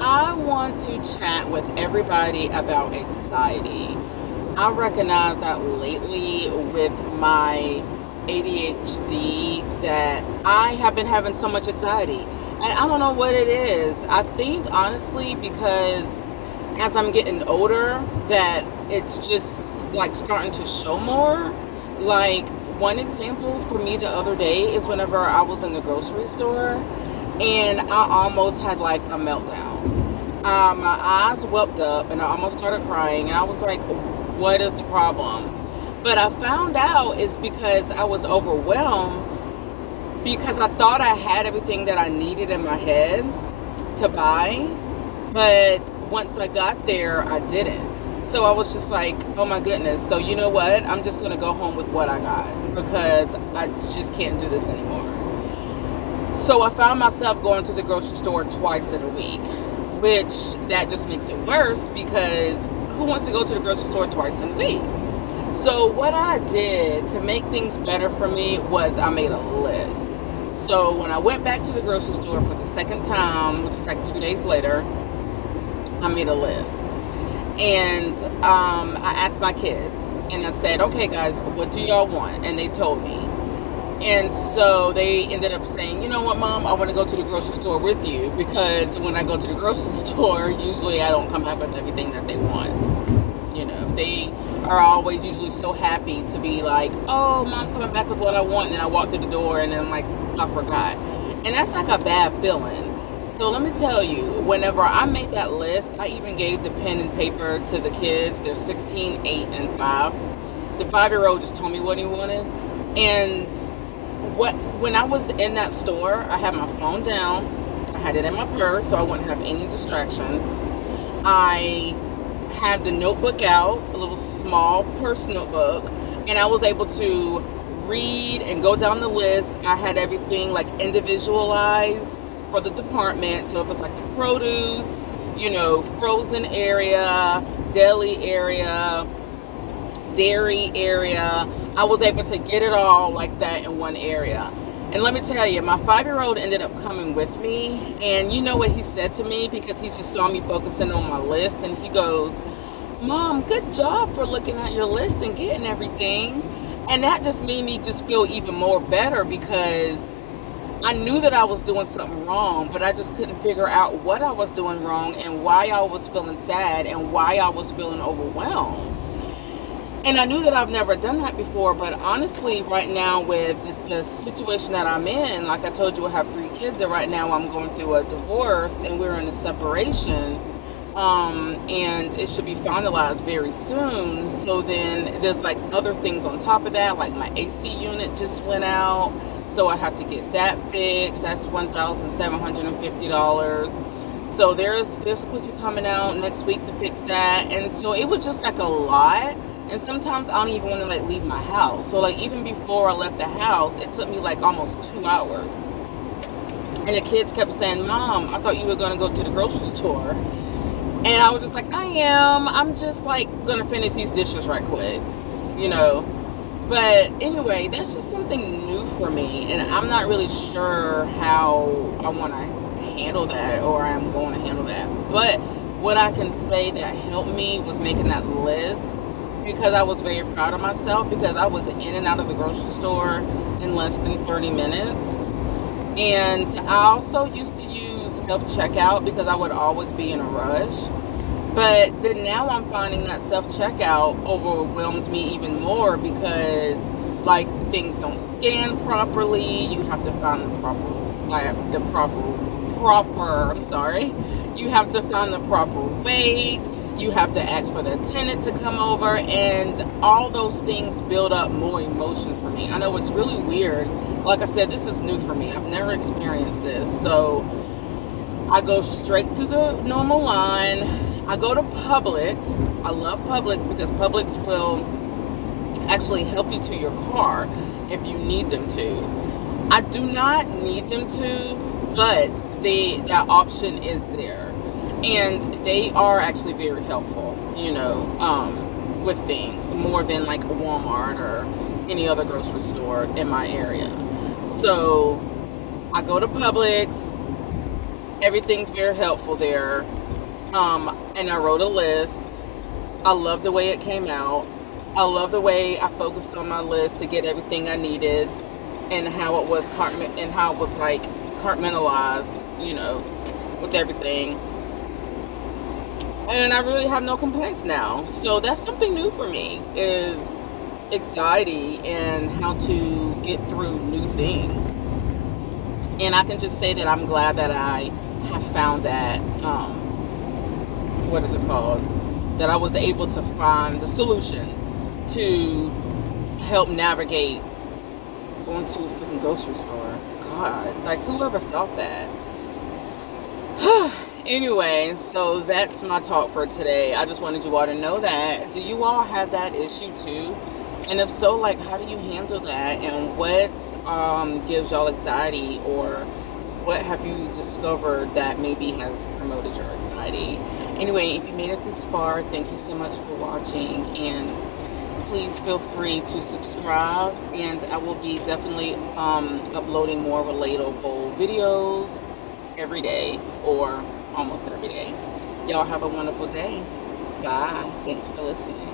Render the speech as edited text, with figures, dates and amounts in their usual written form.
I want to chat with everybody about anxiety. I recognize that lately with my ADHD that I have been having so much anxiety. And I don't know what it is. I think honestly because as I'm getting older that it's just like starting to show more. Like one example for me the other day is whenever I was in the grocery store and I almost had like a meltdown. My eyes welled up and I almost started crying, and I was like, what is the problem? But I found out it's because I was overwhelmed because I thought I had everything that I needed in my head to buy, but once I got there, I didn't. So I was just like, oh my goodness. So you know what? I'm just going to go home with what I got because I just can't do this anymore. So I found myself going to the grocery store twice in a week, which that just makes it worse because who wants to go to the grocery store twice in a week? So what I did to make things better for me was I made a list. So when I went back to the grocery store for the second time, which is like 2 days later, I made a list. And I asked my kids and I said, okay guys, what do y'all want? And they told me. And so they ended up saying, you know what, Mom, I want to go to the grocery store with you because when I go to the grocery store, usually I don't come back with everything that they want. You know, they are always usually so happy to be like, oh, Mom's coming back with what I want. And then I walk through the door and then I'm like, I forgot. And that's like a bad feeling. So let me tell you, whenever I made that list, I even gave the pen and paper to the kids. They're 16, 8, and 5. The 5-year-old just told me what he wanted. And when I was in that store, I had my phone down. I had it in my purse so I wouldn't have any distractions. I had the notebook out, a little small purse notebook, and I was able to read and go down the list. I had everything like individualized for the department. So it was like the produce, frozen area, deli area, dairy area. I was able to get it all like that in one area. And let me tell you, my 5-year-old ended up coming with me. And you know what he said to me because he just saw me focusing on my list. And he goes, Mom, good job for looking at your list and getting everything. And that just made me just feel even more better because I knew that I was doing something wrong, but I just couldn't figure out what I was doing wrong and why I was feeling sad and why I was feeling overwhelmed. And I knew that I've never done that before, but honestly, right now with the situation that I'm in, like I told you, I have 3 kids, and right now I'm going through a divorce, and we're in a separation, and it should be finalized very soon. So then there's like other things on top of that, like my AC unit just went out, so I have to get that fixed. That's $1,750. So they're supposed to be coming out next week to fix that, and so it was just like a lot. And sometimes I don't even want to like leave my house. So like even before I left the house, it took me like almost 2 hours. And the kids kept saying, Mom, I thought you were going to go to the grocery store. And I was just like, I am. I'm just like going to finish these dishes right quick, you know. But anyway, that's just something new for me. And I'm not really sure how I want to handle that, or I'm going to handle that. But what I can say that helped me was making that list, because I was very proud of myself because I was in and out of the grocery store in less than 30 minutes. And I also used to use self-checkout because I would always be in a rush. But then now I'm finding that self-checkout overwhelms me even more because like things don't scan properly. You have to find you have to find the proper weight. You have to ask for the attendant to come over, and all those things build up more emotion for me. I know it's really weird. Like I said, this is new for me. I've never experienced this. So I go straight through the normal line. I go to Publix. I love Publix because Publix will actually help you to your car if you need them to. I do not need them to, but that option is there. And they are actually very helpful, with things more than like a Walmart or any other grocery store in my area. So I go to Publix Everything's very helpful there. And I wrote a list. I love the way it came out. I love the way I focused on my list to get everything I needed, and how it was like compartmentalized, with everything. And I really have no complaints now. So that's something new for me, is anxiety and how to get through new things. And I can just say that I'm glad that I have found that, what is it called? That I was able to find the solution to help navigate going to a freaking grocery store. God, like, whoever thought that? Anyway, so that's my talk for today. I just wanted you all to know that. Do you all have that issue too? And if so, like, how do you handle that? And what gives y'all anxiety, or what have you discovered that maybe has promoted your anxiety? Anyway, if you made it this far, thank you so much for watching, and please feel free to subscribe, and I will be definitely uploading more relatable videos every day, or almost every day. Y'all have a wonderful day. Bye. Thanks for listening.